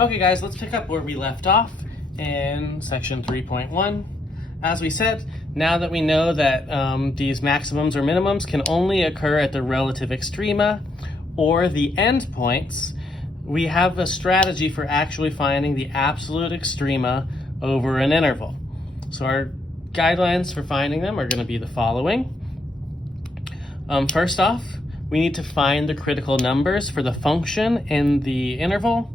Okay guys, let's pick up where we left off in section 3.1. As we said, now that we know that these maximums or minimums can only occur at the relative extrema or the endpoints, we have a strategy for actually finding the absolute extrema over an interval. So our guidelines for finding them are going to be the following. First off, we need to find the critical numbers for the function in the interval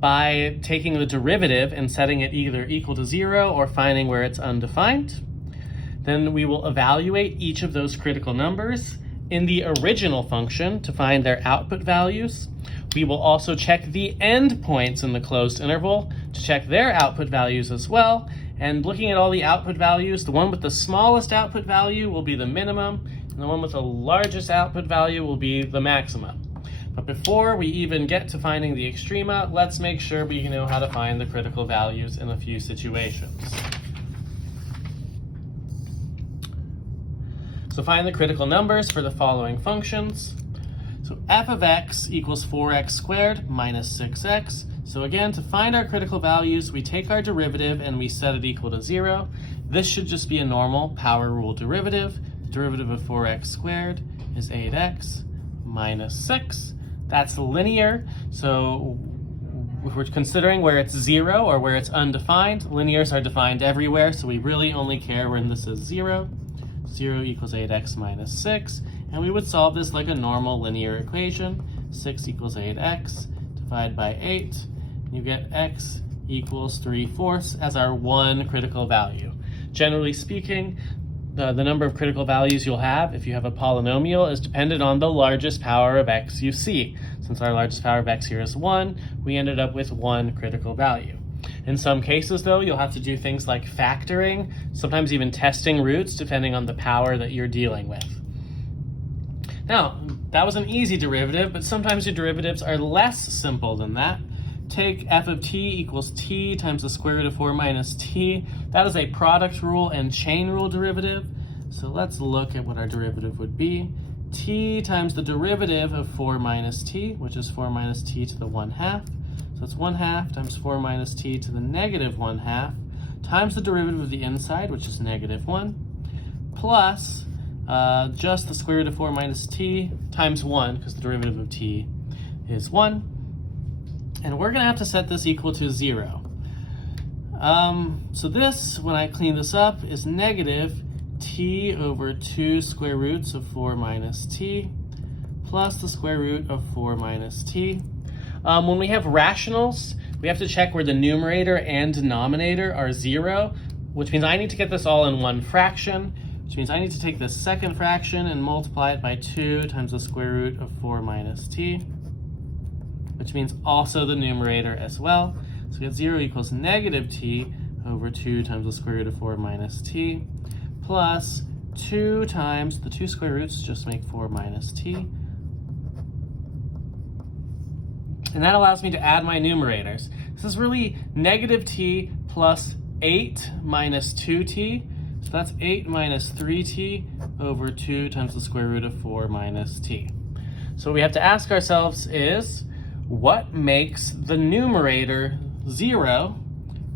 by taking the derivative and setting it either equal to 0 or finding where it's undefined. Then we will evaluate each of those critical numbers in the original function to find their output values. We will also check the endpoints in the closed interval to check their output values as well. And looking at all the output values, the one with the smallest output value will be the minimum, and the one with the largest output value will be the maximum. But before we even get to finding the extrema, let's make sure we know how to find the critical values in a few situations. So find the critical numbers for the following functions. So f of x equals 4x squared minus 6x. So again, to find our critical values, we take our derivative and we set it equal to 0. This should just be a normal power rule derivative. The derivative of 4x squared is 8x minus 6. That's linear, so if we're considering where it's 0 or where it's undefined, linears are defined everywhere, so we really only care when this is 0. 0 equals 8x minus 6, and we would solve this like a normal linear equation. 6 equals 8x, divide by 8, and you get x equals 3/4 as our one critical value. Generally speaking, the number of critical values you'll have if you have a polynomial is dependent on the largest power of x you see. Since our largest power of x here is 1, we ended up with one critical value. In some cases, though, you'll have to do things like factoring, sometimes even testing roots, depending on the power that you're dealing with. Now, that was an easy derivative, but sometimes your derivatives are less simple than that. Take f of t equals t times the square root of 4 minus t. That is a product rule and chain rule derivative. So let's look at what our derivative would be. T times the derivative of 4 minus t, which is 4 minus t to the 1/2. So it's 1/2 times 4 minus t to the negative 1/2 times the derivative of the inside, which is negative 1, plus just the square root of 4 minus t times 1, because the derivative of t is 1. And we're going to have to set this equal to 0. So this, when I clean this up, is negative t over 2 square roots of 4 minus t plus the square root of 4 minus t. When we have rationals, we have to check where the numerator and denominator are 0, which means I need to get this all in one fraction, which means I need to take this second fraction and multiply it by 2 times the square root of 4 minus t, which means also the numerator as well. So we get 0 equals negative t over 2 times the square root of 4 minus t, plus 2 times the 2 square roots just make 4 minus t. And that allows me to add my numerators. This is really negative t plus 8 minus 2t. So that's 8 minus 3t over 2 times the square root of 4 minus t. So what we have to ask ourselves is, what makes the numerator 0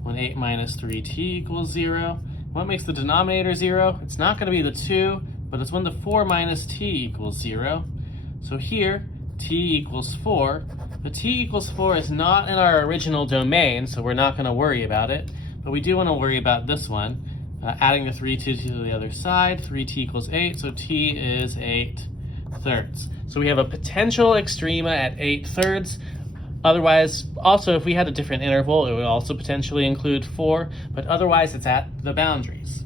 when 8 minus 3t equals 0? What makes the denominator 0? It's not going to be the 2, but it's when the 4 minus t equals 0. So here, t equals 4. But t equals 4 is not in our original domain, so we're not going to worry about it. But we do want to worry about this one. Adding the 3t to the other side, 3t equals 8, so t is 8/3. So we have a potential extrema at 8/3. Otherwise, also if we had a different interval, it would also potentially include 4, but otherwise it's at the boundaries.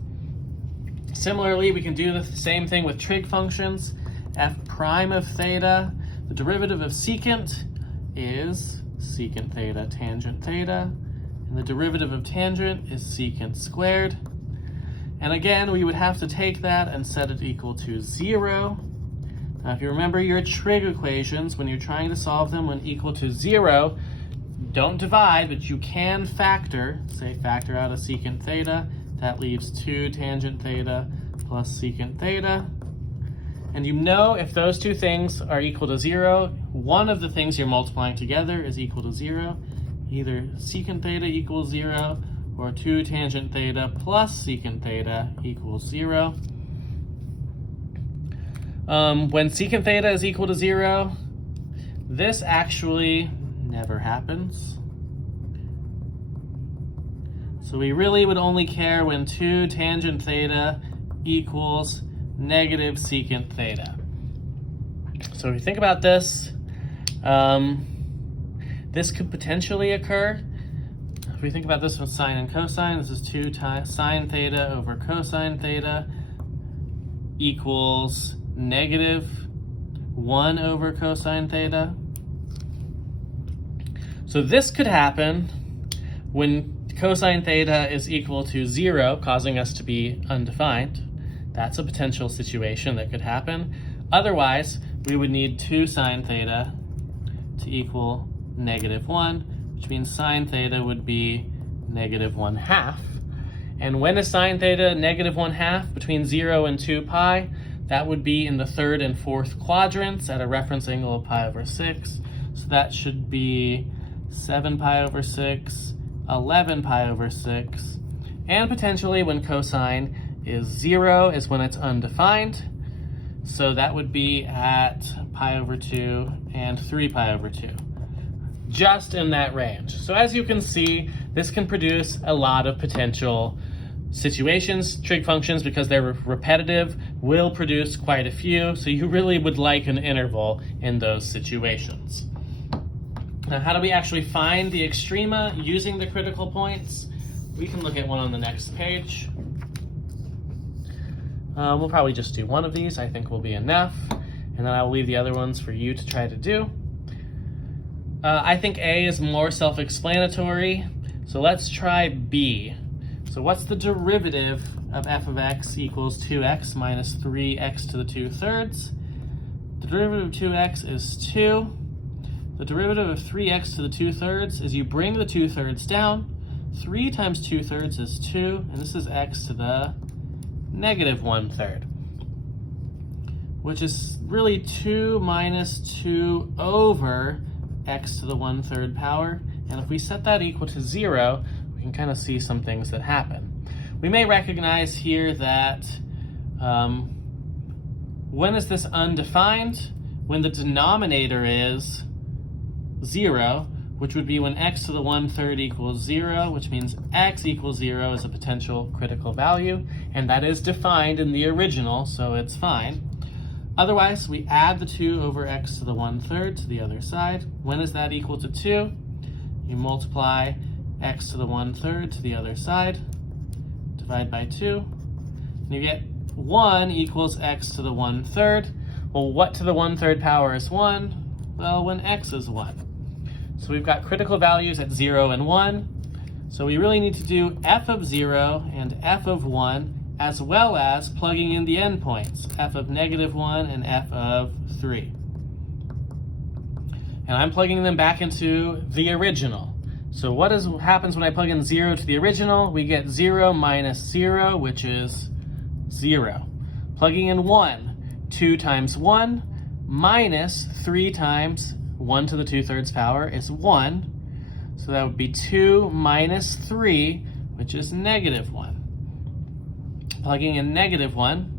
Similarly, we can do the same thing with trig functions. F prime of theta, the derivative of secant is secant theta tangent theta, and the derivative of tangent is secant squared. And again, we would have to take that and set it equal to 0. Now, if you remember your trig equations, when you're trying to solve them when equal to 0, don't divide, but you can factor. Say factor out a secant theta. That leaves 2 tangent theta plus secant theta. And you know if those two things are equal to 0, one of the things you're multiplying together is equal to 0. either secant theta equals 0 or 2 tangent theta plus secant theta equals 0. When secant theta is equal to 0, this actually never happens. So we really would only care when 2 tangent theta equals negative secant theta. So if you think about this, this could potentially occur. If we think about this with sine and cosine, this is 2 sine theta over cosine theta equals negative 1 over cosine theta. So this could happen when cosine theta is equal to 0, causing us to be undefined. That's a potential situation that could happen. Otherwise, we would need 2 sine theta to equal negative 1, which means sine theta would be negative 1/2. And when is sine theta negative 1/2? Between 0 and 2 pi, that would be in the 3rd and 4th quadrants at a reference angle of pi over 6. So that should be 7 pi over 6, 11 pi over 6, and potentially when cosine is 0 is when it's undefined. So that would be at pi over 2 and 3 pi over 2. Just in that range. So as you can see, this can produce a lot of potential situations. Trig functions, because they're repetitive, will produce quite a few. So you really would like an interval in those situations. Now, how do we actually find the extrema using the critical points? We can look at one on the next page. We'll probably just do one of these, I think will be enough. And then I'll leave the other ones for you to try to do. I think A is more self-explanatory. So let's try B. So what's the derivative of f of x equals 2x minus 3x to the 2/3? The derivative of 2x is 2. The derivative of 3x to the 2/3 is you bring the 2/3 down. 3 times 2/3 is 2, and this is x to the negative 1/3, which is really 2 minus 2 over x to the 1/3 power. And if we set that equal to 0, we can kind of see some things that happen. We may recognize here that when is this undefined? When the denominator is 0, which would be when x to the 1/3 equals 0, which means x equals 0 is a potential critical value, and that is defined in the original, so it's fine. Otherwise, we add the 2 over x to the 1/3 to the other side. When is that equal to 2? You multiply x to the 1/3 to the other side, divide by 2, and you get 1 equals x to the 1/3. Well, what to the 1/3 power is 1? Well, when x is 1. So we've got critical values at 0 and 1. So we really need to do f of 0 and f of 1, as well as plugging in the endpoints, f of negative 1 and f of 3. And I'm plugging them back into the original. So what happens when I plug in 0 to the original? We get 0 minus 0, which is 0. Plugging in 1, 2 times 1 minus 3 times 1 to the 2/3 power is 1. So that would be 2 minus 3, which is negative 1. Plugging in negative 1.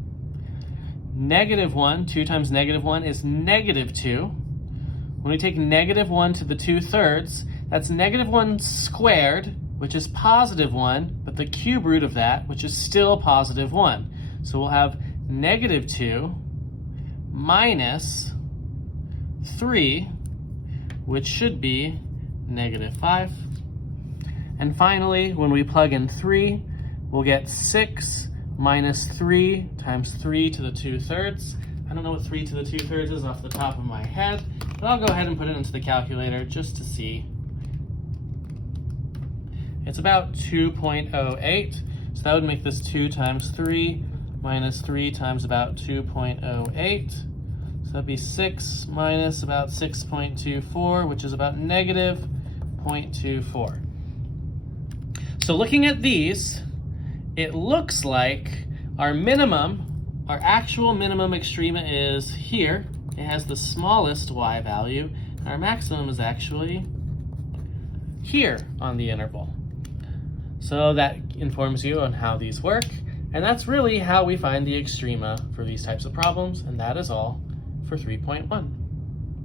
Negative 1, 2 times negative 1 is negative 2. When we take negative 1 to the 2/3, that's negative 1 squared, which is positive 1, but the cube root of that, which is still positive 1. So we'll have negative 2 minus 3, which should be negative 5. And finally, when we plug in 3, we'll get 6 minus 3 times 3 to the 2/3. I don't know what 3 to the 2/3 is off the top of my head, but I'll go ahead and put it into the calculator just to see. It's about 2.08, so that would make this 2 times 3 minus 3 times about 2.08. So that'd be 6 minus about 6.24, which is about negative 0.24. So looking at these, it looks like our actual minimum extrema is here. It has the smallest y value. Our maximum is actually here on the interval. So that informs you on how these work, and that's really how we find the extrema for these types of problems, and that is all for 3.1.